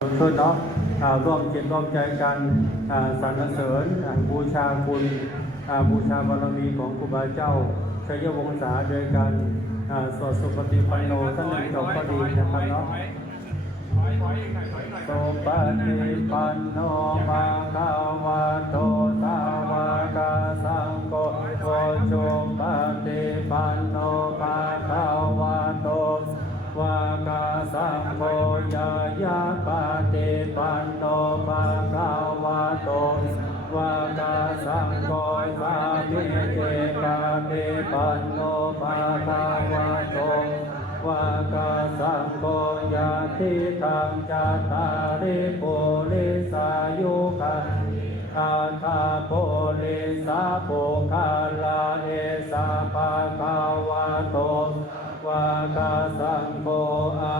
ช่วยเนาะร่วมจิตร่วมใจกันสรรเสริญบูชาคุณบูชาบารมีของครูบาเจ้าชัยวงศาโดยการสวดสุปฏิปันโนท่านหนึ่งจบก็ดีนะครับเนาะสุปฏิปันโนภะคะวะโตสาวกสังโฆสุปฏิปันโนภะคะวะโตวากาสังโฆยายาปฏิปันโนภะคะวะโตวากาสังโฆสามิเจปฏิปันโนภะคะวะโตวากาสังโฆยาทิทังจัตตาริปุริสายุขันอาทาโพลิสาปุคาลาเอสาภะคะวะโตวากาสังโฆอา